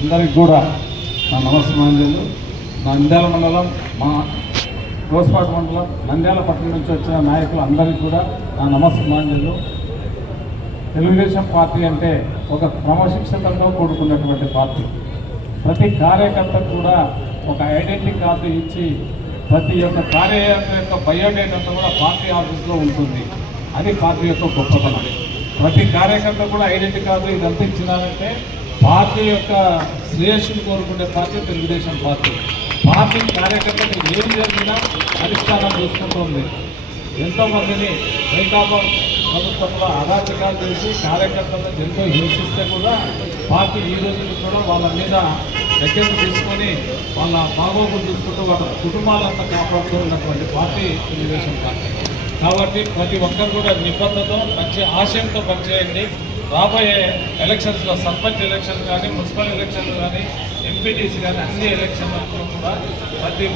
అందరికి కూడా నా నమస్కారాలు నంద్యాల మండలం మా గోస్పాట్ మండలం నంద్యాల పట్టణం నుంచి వచ్చిన నాయకులు అందరికీ కూడా నా నమస్కారాలు తెలుగుదేశం పార్టీ అంటే ఒక క్రమశిక్షణతో కూడుకున్నటువంటి పార్టీ. ప్రతి కార్యకర్తకు కూడా ఒక ఐడెంటిటీ కార్డు ఇచ్చి ప్రతి ఒక్క కార్యకర్త యొక్క బయోడేటా అంతా కూడా పార్టీ ఆఫీస్లో ఉంటుంది. అది పార్టీ యొక్క గొప్పతనం. ప్రతి కార్యకర్త కూడా ఐడెంటిటీ కార్డు ఇదంతా ఇచ్చినారంటే పార్టీ యొక్క శ్రేయస్సును కోరుకునే పార్టీ తెలుగుదేశం పార్టీ. పార్టీ కార్యకర్తలు ఏం జరిగినా అధిష్టానం చూసుకుంటుంది ఎంతోమందిని వైకాపా ప్రభుత్వంలో అరాచకాలు చేసి కార్యకర్తలను ఎంతో హింసిస్తే కూడా పార్టీ ఈ రోజు కూడా వాళ్ళ మీద దగ్గర తీసుకొని వాళ్ళ బాగోగులు చూసుకుంటూ వాళ్ళ కుటుంబాలంతా కాపాడుతూ ఉన్నటువంటి పార్టీ తెలుగుదేశం పార్టీ. కాబట్టి ప్రతి ఒక్కరు కూడా నిబద్ధతో మంచి ఆశయంతో పనిచేయండి. రాబోయే ఎలక్షన్స్లో సర్పంచ్ ఎలక్షన్ కానీ మున్సిపల్ ఎలక్షన్లు కానీ ఎంపీటీసీ కానీ అన్ని ఎలక్షన్లలో కూడా ప్రతి